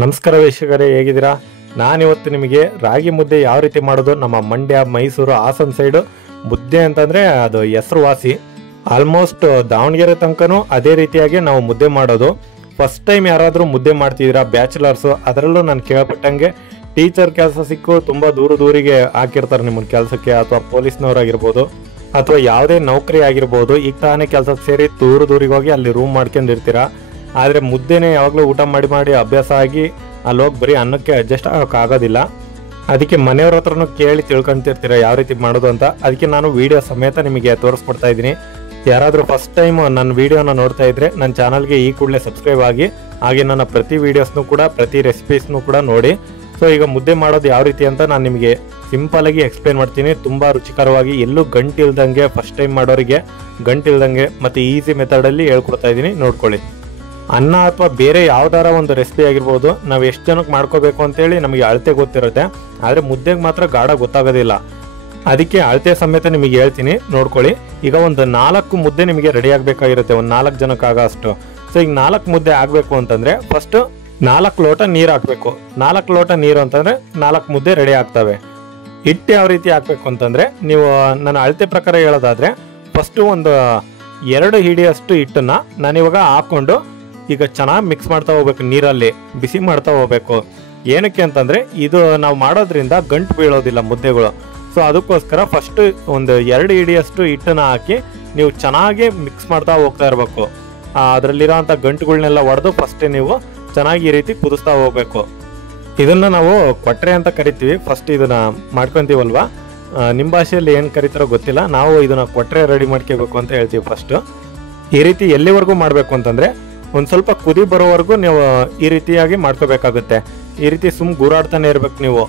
ನಮಸ್ಕಾರ ವೀಕ್ಷಕರೇ, ಹೇಗಿದ್ದೀರಾ? ನಾನಿವತ್ತು ನಿಮಗೆ ರಾಗಿ ಮುದ್ದೆ ಯಾವ ರೀತಿ ಮಾಡೋದು, ನಮ್ಮ ಮಂಡ್ಯ, ಮೈಸೂರು, ಹಾಸನ ಸೈಡು ಮುದ್ದೆ ಅಂತಂದರೆ ಅದು ಹೆಸರುವಾಸಿ. ಆಲ್ಮೋಸ್ಟ್ ದಾವಣಗೆರೆ ತನಕನೂ ಅದೇ ರೀತಿಯಾಗಿ ನಾವು ಮುದ್ದೆ ಮಾಡೋದು. ಫಸ್ಟ್ ಟೈಮ್ ಯಾರಾದರೂ ಮುದ್ದೆ ಮಾಡ್ತಿದ್ದೀರಾ ಬ್ಯಾಚುಲರ್ಸು, ಅದರಲ್ಲೂ ನಾನು ಕೇಳ್ಪಟ್ಟಂಗೆ ಟೀಚರ್ ಕೆಲಸ ಸಿಕ್ಕು ತುಂಬ ದೂರಿಗೆ ಹಾಕಿರ್ತಾರೆ ನಿಮ್ಮನ್ನ ಕೆಲಸಕ್ಕೆ, ಅಥವಾ ಪೊಲೀಸ್ನವರಾಗಿರ್ಬೋದು ಅಥವಾ ಯಾವುದೇ ನೌಕರಿ ಆಗಿರ್ಬೋದು. ಈಗ ತಾನೇ ಕೆಲಸಕ್ಕೆ ಸೇರಿ ದೂರಿಗೆ ಹೋಗಿ ಅಲ್ಲಿ ರೂಮ್ ಮಾಡ್ಕೊಂಡಿರ್ತೀರಾ. ಆದರೆ ಮುದ್ದೆನೇ ಯಾವಾಗಲೂ ಊಟ ಮಾಡಿ ಅಭ್ಯಾಸ ಆಗಿ ಅಲ್ಲಿ ಹೋಗಿ ಬರೀ ಅನ್ನಕ್ಕೆ ಅಡ್ಜಸ್ಟ್ ಆಗೋಕ್ಕಾಗೋದಿಲ್ಲ. ಅದಕ್ಕೆ ಮನೆಯವ್ರ ಹತ್ರನೂ ಕೇಳಿ ತಿಳ್ಕೊಂತಿರ್ತೀರ ಯಾವ ರೀತಿ ಮಾಡೋದು ಅಂತ. ಅದಕ್ಕೆ ನಾನು ವಿಡಿಯೋ ಸಮೇತ ನಿಮಗೆ ತೋರಿಸ್ಕೊಡ್ತಾ ಇದ್ದೀನಿ. ಯಾರಾದರೂ ಫಸ್ಟ್ ಟೈಮ್ ನನ್ನ ವಿಡಿಯೋನ ನೋಡ್ತಾ ಇದ್ದರೆ ನನ್ನ ಚಾನಲ್ಗೆ ಈ ಕೂಡಲೇ ಸಬ್ಸ್ಕ್ರೈಬ್ ಆಗಿ, ಹಾಗೆ ನನ್ನ ಪ್ರತಿ ವೀಡಿಯೋಸ್ನೂ ಕೂಡ, ಪ್ರತಿ ರೆಸಿಪೀಸ್ನೂ ಕೂಡ ನೋಡಿ. ಸೊ ಈಗ ಮುದ್ದೆ ಮಾಡೋದು ಯಾವ ರೀತಿ ಅಂತ ನಾನು ನಿಮಗೆ ಸಿಂಪಲಾಗಿ ಎಕ್ಸ್ಪ್ಲೇನ್ ಮಾಡ್ತೀನಿ. ತುಂಬ ರುಚಿಕರವಾಗಿ, ಎಲ್ಲೂ ಗಂಟಿಲ್ದಂಗೆ, ಫಸ್ಟ್ ಟೈಮ್ ಮಾಡೋರಿಗೆ ಗಂಟಿಲ್ದಂಗೆ ಮತ್ತು ಈಸಿ ಮೆಥಡಲ್ಲಿ ಹೇಳ್ಕೊಡ್ತಾ ಇದ್ದೀನಿ, ನೋಡ್ಕೊಳ್ಳಿ. ಅನ್ನ ಅಥವಾ ಬೇರೆ ಯಾವ್ದಾರ ಒಂದು ರೆಸಿಪಿ ಆಗಿರ್ಬೋದು, ನಾವು ಎಷ್ಟು ಜನಕ್ಕೆ ಮಾಡ್ಕೋಬೇಕು ಅಂತೇಳಿ ನಮಗೆ ಅಳತೆ ಗೊತ್ತಿರುತ್ತೆ. ಆದರೆ ಮುದ್ದೆಗೆ ಮಾತ್ರ ಗಾಢ ಗೊತ್ತಾಗೋದಿಲ್ಲ. ಅದಕ್ಕೆ ಅಳತೆ ಸಮೇತ ನಿಮಗೆ ಹೇಳ್ತೀನಿ, ನೋಡ್ಕೊಳ್ಳಿ. ಈಗ ಒಂದು 4 ಮುದ್ದೆ ನಿಮಗೆ ರೆಡಿ ಆಗಬೇಕಾಗಿರುತ್ತೆ, ಒಂದು 4 ಜನಕ್ಕಾಗ ಅಷ್ಟು. ಸೊ ಈಗ 4 ಮುದ್ದೆ ಆಗಬೇಕು ಅಂತಂದರೆ ಫಸ್ಟು 4 ಲೋಟ ನೀರು ಹಾಕಬೇಕು. 4 ಲೋಟ ನೀರು ಅಂತಂದರೆ 4 ಮುದ್ದೆ ರೆಡಿ ಆಗ್ತವೆ. ಹಿಟ್ಟು ಯಾವ ರೀತಿ ಹಾಕಬೇಕು ಅಂತಂದರೆ, ನೀವು ನನ್ನ ಅಳತೆ ಪ್ರಕಾರ ಹೇಳೋದಾದರೆ ಫಸ್ಟು ಒಂದು 2 ಹಿಡಿಯಷ್ಟು ಹಿಟ್ಟನ್ನು ನಾನಿವಾಗ ಹಾಕ್ಕೊಂಡು ಈಗ ಚೆನ್ನಾಗಿ ಮಿಕ್ಸ್ ಮಾಡ್ತಾ ಹೋಗ್ಬೇಕು, ನೀರಲ್ಲಿ ಬಿಸಿ ಮಾಡ್ತಾ ಹೋಗ್ಬೇಕು. ಏನಕ್ಕೆ ಅಂತಂದರೆ ಇದು ನಾವು ಮಾಡೋದ್ರಿಂದ ಗಂಟು ಬೀಳೋದಿಲ್ಲ ಮುದ್ದೆಗಳು. ಸೊ ಅದಕ್ಕೋಸ್ಕರ ಫಸ್ಟ್ ಒಂದು 2 ಹಿಡಿಯಷ್ಟು ಹಿಟ್ಟನ್ನು ಹಾಕಿ ನೀವು ಚೆನ್ನಾಗಿ ಮಿಕ್ಸ್ ಮಾಡ್ತಾ ಹೋಗ್ತಾ ಇರಬೇಕು. ಅದರಲ್ಲಿರೋಂಥ ಗಂಟುಗಳನ್ನೆಲ್ಲ ಹೊಡೆದು ಫಸ್ಟೇ ನೀವು ಚೆನ್ನಾಗಿ ಈ ರೀತಿ ಕುದಿಸ್ತಾ ಹೋಗ್ಬೇಕು. ಇದನ್ನು ನಾವು ಕೊಟ್ರೆ ಅಂತ ಕರಿತೀವಿ. ಫಸ್ಟ್ ಇದನ್ನು ಮಾಡ್ಕೊತೀವಲ್ವ, ನಿಮ್ಮ ಭಾಷೆಯಲ್ಲಿ ಏನು ಕರಿತಾರೋ ಗೊತ್ತಿಲ್ಲ, ನಾವು ಇದನ್ನು ಕೊಟ್ರೆ ರೆಡಿ ಮಾಡ್ಕೋಬೇಕು ಅಂತ ಹೇಳ್ತೀವಿ. ಫಸ್ಟು ಈ ರೀತಿ ಎಲ್ಲಿವರೆಗೂ ಮಾಡಬೇಕು ಅಂತಂದರೆ ಒಂದು ಸ್ವಲ್ಪ ಕುದಿ ಬರೋವರೆಗೂ ನೀವು ಈ ರೀತಿಯಾಗಿ ಮಾಡ್ಕೋಬೇಕಾಗುತ್ತೆ. ಈ ರೀತಿ ಗೂರಾಡ್ತಾನೆ ಇರ್ಬೇಕು ನೀವು.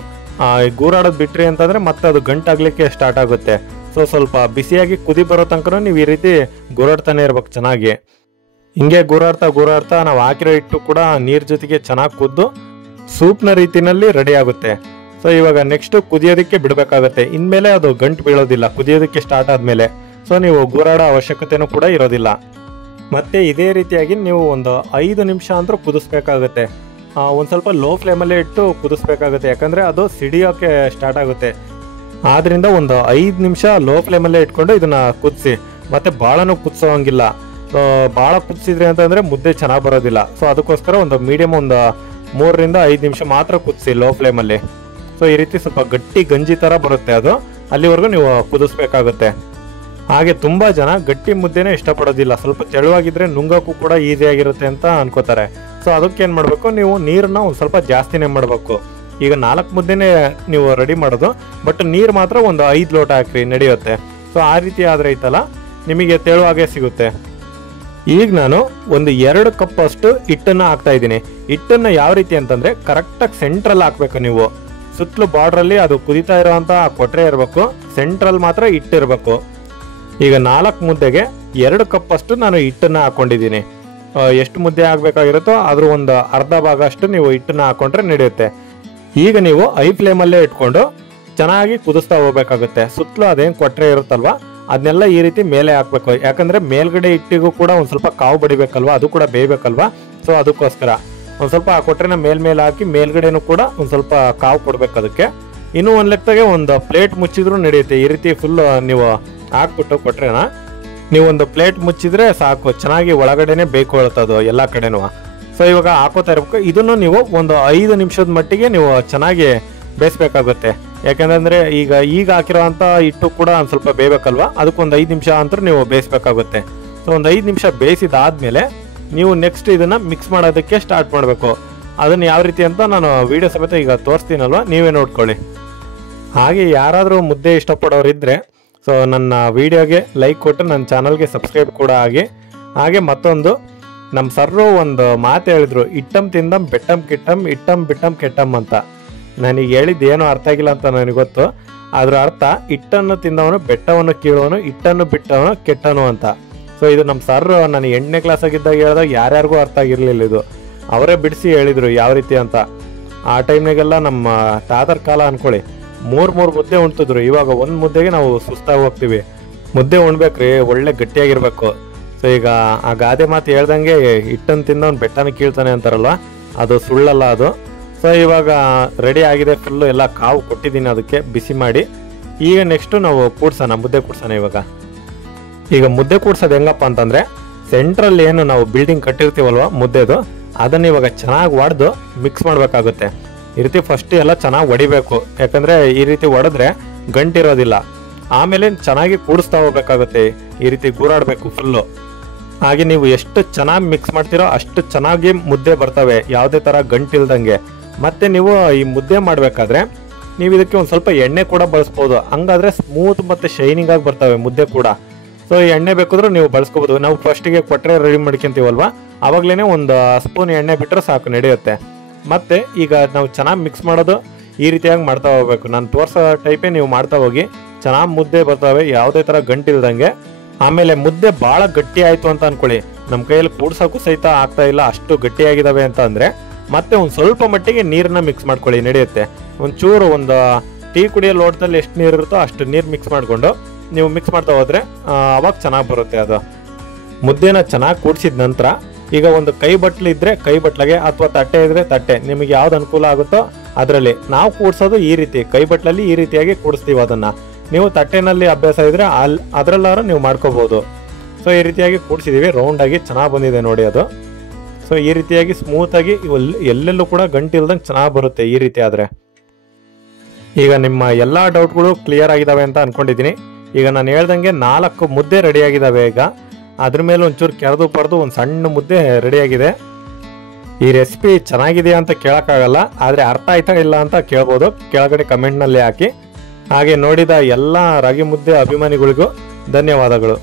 ಗೂರಾಡೋದು ಬಿಟ್ರಿ ಅಂತಂದರೆ ಮತ್ತೆ ಅದು ಗಂಟಾಗಲಿಕ್ಕೆ ಸ್ಟಾರ್ಟ್ ಆಗುತ್ತೆ. ಸೊ ಸ್ವಲ್ಪ ಬಿಸಿಯಾಗಿ ಕುದಿ ಬರೋ ತನಕ ನೀವು ಈ ರೀತಿ ಗೂರಾಡ್ತಾನೆ ಇರ್ಬೇಕು ಚೆನ್ನಾಗಿ. ಹಿಂಗೆ ಗೂರಾಡ್ತಾ ನಾವು ಹಾಕಿರೋ ಹಿಟ್ಟು ಕೂಡ ನೀರು ಜೊತೆಗೆ ಚೆನ್ನಾಗಿ ಕುದ್ದು ಸೂಪ್ನ ರೀತಿನಲ್ಲಿ ರೆಡಿ ಆಗುತ್ತೆ. ಸೊ ಇವಾಗ ನೆಕ್ಸ್ಟು ಕುದಿಯೋದಕ್ಕೆ ಬಿಡಬೇಕಾಗುತ್ತೆ. ಇನ್ಮೇಲೆ ಅದು ಗಂಟು ಬೀಳೋದಿಲ್ಲ ಕುದಿಯೋದಕ್ಕೆ ಸ್ಟಾರ್ಟ್ ಆದಮೇಲೆ. ಸೊ ನೀವು ಗೂರಾಡೋ ಅವಶ್ಯಕತೆನೂ ಕೂಡ ಇರೋದಿಲ್ಲ. ಮತ್ತು ಇದೇ ರೀತಿಯಾಗಿ ನೀವು ಒಂದು 5 ನಿಮಿಷ ಅಂತೂ ಕುದಿಸ್ಬೇಕಾಗುತ್ತೆ. ಒಂದು ಸ್ವಲ್ಪ ಲೋ ಫ್ಲೇಮಲ್ಲೇ ಇಟ್ಟು ಕುದಿಸ್ಬೇಕಾಗುತ್ತೆ, ಯಾಕಂದರೆ ಅದು ಸಿಡಿಯೋಕ್ಕೆ ಸ್ಟಾರ್ಟ್ ಆಗುತ್ತೆ. ಆದ್ದರಿಂದ ಒಂದು 5 ನಿಮಿಷ ಲೋ ಫ್ಲೇಮಲ್ಲೇ ಇಟ್ಕೊಂಡು ಇದನ್ನು ಕುದಿಸಿ. ಮತ್ತು ಭಾಳನೂ ಕುದಿಸೋಂಗಿಲ್ಲ. ಭಾಳ ಕುದಿಸಿದ್ರಿ ಅಂತಂದರೆ ಮುದ್ದೆ ಚೆನ್ನಾಗಿ ಬರೋದಿಲ್ಲ. ಸೊ ಅದಕ್ಕೋಸ್ಕರ ಒಂದು ಮೀಡಿಯಮ್ ಒಂದು 3 ರಿಂದ 5 ನಿಮಿಷ ಮಾತ್ರ ಕುದಿಸಿ ಲೋ ಫ್ಲೇಮಲ್ಲಿ. ಸೊ ಈ ರೀತಿ ಸ್ವಲ್ಪ ಗಟ್ಟಿ ಗಂಜಿ ಥರ ಬರುತ್ತೆ, ಅದು ಅಲ್ಲಿವರೆಗೂ ನೀವು ಕುದಿಸ್ಬೇಕಾಗುತ್ತೆ. ಹಾಗೆ ತುಂಬ ಜನ ಗಟ್ಟಿ ಮುದ್ದೆನೇ ಇಷ್ಟಪಡೋದಿಲ್ಲ, ಸ್ವಲ್ಪ ತೆಳುವಾಗಿದ್ದರೆ ನುಂಗೋಕ್ಕೂ ಕೂಡ ಈಸಿಯಾಗಿರುತ್ತೆ ಅಂತ ಅನ್ಕೋತಾರೆ. ಸೊ ಅದಕ್ಕೆ ಏನು ಮಾಡಬೇಕು, ನೀವು ನೀರನ್ನ ಒಂದು ಸ್ವಲ್ಪ ಜಾಸ್ತಿನೇ ಮಾಡಬೇಕು. ಈಗ 4 ಮುದ್ದೆನೇ ನೀವು ರೆಡಿ ಮಾಡೋದು, ಬಟ್ ನೀರು ಮಾತ್ರ ಒಂದು 5 ಲೋಟ ಹಾಕ್ರಿ, ನಡೆಯುತ್ತೆ. ಸೊ ಆ ರೀತಿ ಆದರೆ ಐತಲ್ಲ ನಿಮಗೆ ತೆಳುವಾಗೇ ಸಿಗುತ್ತೆ. ಈಗ ನಾನು ಒಂದು 2 ಕಪ್ ಅಷ್ಟು ಹಿಟ್ಟನ್ನು ಹಾಕ್ತಾ ಇದ್ದೀನಿ. ಹಿಟ್ಟನ್ನು ಯಾವ ರೀತಿ ಅಂತಂದರೆ ಕರೆಕ್ಟಾಗಿ ಸೆಂಟ್ರಲ್ಲಿ ಹಾಕಬೇಕು ನೀವು. ಸುತ್ತಲೂ ಬಾರ್ಡ್ರಲ್ಲಿ ಅದು ಕುದಿತಾ ಇರೋವಂಥ ಕೊಟ್ರೆ ಇರಬೇಕು, ಸೆಂಟ್ರಲ್ಲಿ ಮಾತ್ರ ಹಿಟ್ಟಿರಬೇಕು. ಈಗ 4 ಮುದ್ದೆಗೆ 2 ಕಪ್ ಅಷ್ಟು ನಾನು ಹಿಟ್ಟನ್ನು ಹಾಕ್ಕೊಂಡಿದ್ದೀನಿ. ಎಷ್ಟು ಮುದ್ದೆ ಆಗಬೇಕಾಗಿರುತ್ತೋ ಅದ್ರ ಒಂದು ಅರ್ಧ ಭಾಗ ಅಷ್ಟು ನೀವು ಹಿಟ್ಟನ್ನು ಹಾಕ್ಕೊಂಡ್ರೆ ನಡೆಯುತ್ತೆ. ಈಗ ನೀವು ಐ ಫ್ಲೇಮಲ್ಲೇ ಇಟ್ಕೊಂಡು ಚೆನ್ನಾಗಿ ಕುದಿಸ್ತಾ ಹೋಗ್ಬೇಕಾಗುತ್ತೆ. ಸುತ್ತಲೂ ಅದೇನು ಕೊಟ್ರೆ ಇರುತ್ತಲ್ವ ಅದನ್ನೆಲ್ಲ ಈ ರೀತಿ ಮೇಲೆ ಹಾಕಬೇಕು. ಯಾಕಂದರೆ ಮೇಲ್ಗಡೆ ಹಿಟ್ಟಿಗೂ ಕೂಡ ಒಂದು ಸ್ವಲ್ಪ ಕಾವು ಬಡಿಬೇಕಲ್ವ, ಅದು ಕೂಡ ಬೇಯಬೇಕಲ್ವ. ಸೊ ಅದಕ್ಕೋಸ್ಕರ ಒಂದು ಸ್ವಲ್ಪ ಆ ಕೊಟ್ರೆನ ಮೇಲ್ಮೇಲೆ ಹಾಕಿ ಮೇಲ್ಗಡೆನೂ ಕೂಡ ಒಂದು ಸ್ವಲ್ಪ ಕಾವು ಕೊಡ್ಬೇಕು. ಅದಕ್ಕೆ ಇನ್ನೂ ಒಂದು ಲೆಕ್ಕದಾಗೆ ಒಂದು ಪ್ಲೇಟ್ ಮುಚ್ಚಿದ್ರೂ ನಡೆಯುತ್ತೆ. ಈ ರೀತಿ ಫುಲ್ ನೀವು ಹಾಕ್ಬಿಟ್ಟು ಕೊಟ್ರೆನ ನೀವು ಒಂದು ಪ್ಲೇಟ್ ಮುಚ್ಚಿದ್ರೆ ಸಾಕು, ಚೆನ್ನಾಗಿ ಒಳಗಡೆನೆ ಬೇಯ್ಕೊಳ್ತದು ಎಲ್ಲ ಕಡೆನೂ. ಸೊ ಇವಾಗ ಹಾಕೋತಾ ಇರಬೇಕು. ಇದನ್ನು ನೀವು ಒಂದು 5 ನಿಮಿಷದ ಮಟ್ಟಿಗೆ ನೀವು ಚೆನ್ನಾಗಿ ಬೇಯಿಸ್ಬೇಕಾಗುತ್ತೆ. ಯಾಕಂದರೆ ಈಗ ಹಾಕಿರೋವಂಥ ಹಿಟ್ಟು ಕೂಡ ಒಂದು ಸ್ವಲ್ಪ ಬೇಯಬೇಕಲ್ವ, ಅದಕ್ಕೊಂದು 5 ನಿಮಿಷ ಅಂತ ನೀವು ಬೇಯಿಸ್ಬೇಕಾಗುತ್ತೆ. ಸೊ ಒಂದು 5 ನಿಮಿಷ ಬೇಯಿಸಿದಾದ್ಮೇಲೆ ನೀವು ನೆಕ್ಸ್ಟ್ ಇದನ್ನು ಮಿಕ್ಸ್ ಮಾಡೋದಕ್ಕೆ ಸ್ಟಾರ್ಟ್ ಮಾಡಬೇಕು. ಅದನ್ನು ಯಾವ ರೀತಿ ಅಂತ ನಾನು ವಿಡಿಯೋ ಸಮೇತ ಈಗ ತೋರಿಸ್ತೀನಲ್ವ, ನೀವೇ ನೋಡ್ಕೊಳ್ಳಿ. ಹಾಗೆ ಯಾರಾದರೂ ಮುದ್ದೆ ಇಷ್ಟಪಡೋರಿದ್ದರೆ ಸೊ ನನ್ನ ವಿಡಿಯೋಗೆ ಲೈಕ್ ಕೊಟ್ಟು ನನ್ನ ಚಾನಲ್ಗೆ ಸಬ್ಸ್ಕ್ರೈಬ್ ಕೂಡ ಆಗಿ. ಹಾಗೆ ಮತ್ತೊಂದು ನಮ್ಮ ಸರ್ರು ಒಂದು ಮಾತು ಹೇಳಿದ್ರು, ಇಟ್ಟಂ ತಿಂದಂ ಬೆಟ್ಟಂ ಕಿಟ್ಟಂ ಇಟ್ಟಂ ಬಿಟ್ಟಂ ಕೆಟ್ಟಂ ಅಂತ. ನನಗೆ ಹೇಳಿದ್ದು ಏನೋ ಅರ್ಥ ಆಗಿಲ್ಲ ಅಂತ ನನಗೆ ಗೊತ್ತು. ಅದರ ಅರ್ಥ ಹಿಟ್ಟನ್ನು ತಿಂದವನು ಬೆಟ್ಟವನ್ನು ಕೀಳುವನು, ಹಿಟ್ಟನ್ನು ಬಿಟ್ಟವನು ಕೆಟ್ಟನು ಅಂತ. ಸೊ ಇದು ನಮ್ಮ ಸರ್ರು ನಾನು 8ನೇ ಕ್ಲಾಸ್ ಆಗಿದ್ದಾಗ ಹೇಳಿದಾಗ ಯಾರ್ಯಾರಿಗೂ ಅರ್ಥ ಆಗಿರಲಿಲ್ಲ. ಇದು ಅವರೇ ಬಿಡಿಸಿ ಹೇಳಿದರು ಯಾವ ರೀತಿ ಅಂತ. ಆ ಟೈಮ್ನಾಗೆಲ್ಲ ನಮ್ಮ ತಾತರ ಕಾಲ ಅಂದ್ಕೊಳ್ಳಿ, 3 ಮುದ್ದೆ ಉಣ್ತಿದ್ರು. ಇವಾಗ 1 ಮುದ್ದೆಗೆ ನಾವು ಸುಸ್ತಾಗಿ ಹೋಗ್ತೀವಿ. ಮುದ್ದೆ ಉಣ್ಬೇಕ್ರಿ, ಒಳ್ಳೆ ಗಟ್ಟಿಯಾಗಿರ್ಬೇಕು. ಸೊ ಈಗ ಆ ಗಾದೆ ಮಾತು ಹೇಳ್ದಂಗೆ ಹಿಟ್ಟನ್ನು ತಿಂದವನು ಬೆಟ್ಟನ ಕೀಳ್ತಾನೆ ಅಂತಾರಲ್ವ, ಅದು ಸುಳ್ಳಲ್ಲ ಅದು. ಸೊ ಇವಾಗ ರೆಡಿ ಆಗಿದೆ, ಫುಲ್ಲು ಎಲ್ಲ ಕಾವು ಕೊಟ್ಟಿದ್ದೀನಿ ಅದಕ್ಕೆ ಬಿಸಿ ಮಾಡಿ. ಈಗ ನೆಕ್ಸ್ಟು ನಾವು ಕೂಡ್ಸೋಣ, ಮುದ್ದೆ ಕೂಡ್ಸೋಣ. ಈಗ ಮುದ್ದೆ ಕೂಡ್ಸೋದು ಹೆಂಗಪ್ಪ ಅಂತಂದರೆ, ಸೆಂಟ್ರಲ್ಲಿ ಏನು ನಾವು ಬಿಲ್ಡಿಂಗ್ ಕಟ್ಟಿರ್ತೀವಲ್ವ ಮುದ್ದೆದು, ಅದನ್ನು ಇವಾಗ ಚೆನ್ನಾಗಿ ಒಡೆದು ಮಿಕ್ಸ್ ಮಾಡಬೇಕಾಗುತ್ತೆ. ಈ ರೀತಿ ಫಸ್ಟ್ ಎಲ್ಲ ಚೆನ್ನಾಗಿ ಹೊಡಿಬೇಕು, ಯಾಕಂದರೆ ಈ ರೀತಿ ಹೊಡೆದ್ರೆ ಗಂಟಿರೋದಿಲ್ಲ. ಆಮೇಲೆ ಚೆನ್ನಾಗಿ ಕೂಡಿಸ್ತಾ ಹೋಗ್ಬೇಕಾಗುತ್ತೆ, ಈ ರೀತಿ ಗೂರಾಡಬೇಕು ಫುಲ್ಲು. ಹಾಗೆ ನೀವು ಎಷ್ಟು ಚೆನ್ನಾಗಿ ಮಿಕ್ಸ್ ಮಾಡ್ತೀರೋ ಅಷ್ಟು ಚೆನ್ನಾಗಿ ಮುದ್ದೆ ಬರ್ತವೆ, ಯಾವುದೇ ಥರ ಗಂಟಿಲ್ದಂಗೆ. ಮತ್ತು ನೀವು ಈ ಮುದ್ದೆ ಮಾಡಬೇಕಾದ್ರೆ ನೀವು ಇದಕ್ಕೆ ಒಂದು ಸ್ವಲ್ಪ ಎಣ್ಣೆ ಕೂಡ ಬಳಸ್ಬೋದು, ಹಂಗಾದ್ರೆ ಸ್ಮೂತ್ ಮತ್ತು ಶೈನಿಂಗ್ ಆಗಿ ಬರ್ತವೆ ಮುದ್ದೆ ಕೂಡ. ಸೊ ಎಣ್ಣೆ ಬೇಕಾದ್ರೂ ನೀವು ಬಳಸ್ಕೋಬೋದು. ನಾವು ಫಸ್ಟಿಗೆ ಕೊಟ್ಟರೆ ರೆಡಿ ಮಾಡ್ಕೊಂತೀವಲ್ವ, ಆವಾಗಲೇ ಒಂದು ಸ್ಪೂನ್ ಎಣ್ಣೆ ಬಿಟ್ಟರೆ ಸಾಕು, ನಡೆಯುತ್ತೆ. ಮತ್ತು ಈಗ ನಾವು ಚೆನ್ನಾಗಿ ಮಿಕ್ಸ್ ಮಾಡೋದು ಈ ರೀತಿಯಾಗಿ ಮಾಡ್ತಾ ಹೋಗ್ಬೇಕು. ನಾನು ತೋರಿಸೋ ಟೈಪೇ ನೀವು ಮಾಡ್ತಾ ಹೋಗಿ, ಚೆನ್ನಾಗಿ ಮುದ್ದೆ ಬರ್ತವೆ, ಯಾವುದೇ ಥರ ಗಂಟಿಲ್ದಂಗೆ. ಆಮೇಲೆ ಮುದ್ದೆ ಭಾಳ ಗಟ್ಟಿ ಆಯಿತು ಅಂತ ಅಂದ್ಕೊಳ್ಳಿ, ನಮ್ಮ ಕೈಯಲ್ಲಿ ಕೂಡ್ಸೋಕ್ಕೂ ಸಹಿತ ಆಗ್ತಾ ಇಲ್ಲ, ಅಷ್ಟು ಗಟ್ಟಿಯಾಗಿದ್ದಾವೆ ಅಂತ ಅಂದರೆ ಮತ್ತೆ ಒಂದು ಸ್ವಲ್ಪ ಮಟ್ಟಿಗೆ ನೀರನ್ನ ಮಿಕ್ಸ್ ಮಾಡ್ಕೊಳ್ಳಿ, ನಡೆಯುತ್ತೆ. ಒಂಚೂರು ಒಂದು ಟೀ ಕುಡಿಯೋ ಲೋಟದಲ್ಲಿ ಎಷ್ಟು ನೀರು ಇರುತ್ತೋ ಅಷ್ಟು ನೀರು ಮಿಕ್ಸ್ ಮಾಡಿಕೊಂಡು ನೀವು ಮಿಕ್ಸ್ ಮಾಡ್ತಾ ಹೋದರೆ ಅವಾಗ ಚೆನ್ನಾಗಿ ಬರುತ್ತೆ ಅದು. ಮುದ್ದೆನ ಚೆನ್ನಾಗಿ ಕೂಡಿಸಿದ ನಂತರ ಈಗ ಒಂದು ಕೈ ಬಟ್ಲು ಇದ್ದರೆ ಕೈ ಬಟ್ಲಾಗೆ, ಅಥವಾ ತಟ್ಟೆ ಇದ್ದರೆ ತಟ್ಟೆ, ನಿಮಗೆ ಯಾವ್ದು ಅನುಕೂಲ ಆಗುತ್ತೋ ಅದರಲ್ಲಿ. ನಾವು ಕೂಡಿಸೋದು ಈ ರೀತಿ ಕೈ ಬಟ್ಲಲ್ಲಿ ಈ ರೀತಿಯಾಗಿ ಕೂಡಿಸ್ತೀವಿ ಅದನ್ನು. ನೀವು ತಟ್ಟೆನಲ್ಲಿ ಅಭ್ಯಾಸ ಇದ್ದರೆ ಅದರಲ್ಲಾದ್ರೂ ನೀವು ಮಾಡ್ಕೋಬೋದು. ಸೊ ಈ ರೀತಿಯಾಗಿ ಕೂಡಿಸಿದ್ದೀವಿ, ರೌಂಡಾಗಿ ಚೆನ್ನಾಗಿ ಬಂದಿದೆ ನೋಡಿ ಅದು. ಸೊ ಈ ರೀತಿಯಾಗಿ ಸ್ಮೂತಾಗಿ ಎಲ್ಲೆಲ್ಲೂ ಕೂಡ ಗಂಟಿಲ್ದಂಗೆ ಚೆನ್ನಾಗಿ ಬರುತ್ತೆ ಈ ರೀತಿ ಆದರೆ. ಈಗ ನಿಮ್ಮ ಎಲ್ಲ ಡೌಟ್ಗಳು ಕ್ಲಿಯರ್ ಆಗಿದ್ದಾವೆ ಅಂತ ಅಂದ್ಕೊಂಡಿದ್ದೀನಿ. ಈಗ ನಾನು ಹೇಳ್ದಂಗೆ 4 ಮುದ್ದೆ ರೆಡಿಯಾಗಿದ್ದಾವೆ. ಈಗ ಅದ್ರ ಮೇಲೆ ಒಂಚೂರು ಕೆರೆದು ಪರೆದು ಒಂದು ಸಣ್ಣ ಮುದ್ದೆ ರೆಡಿಯಾಗಿದೆ. ಈ ರೆಸಿಪಿ ಚೆನ್ನಾಗಿದೆಯಾ ಅಂತ ಕೇಳೋಕ್ಕಾಗಲ್ಲ, ಆದರೆ ಅರ್ಥ ಆಯ್ತಾ ಇಲ್ಲ ಅಂತ ಕೇಳ್ಬೋದು, ಕೆಳಗಡೆ ಕಮೆಂಟ್ನಲ್ಲಿ ಹಾಕಿ. ಹಾಗೆ ನೋಡಿದ ಎಲ್ಲ ರಾಗಿ ಮುದ್ದೆ ಅಭಿಮಾನಿಗಳಿಗೂ ಧನ್ಯವಾದಗಳು.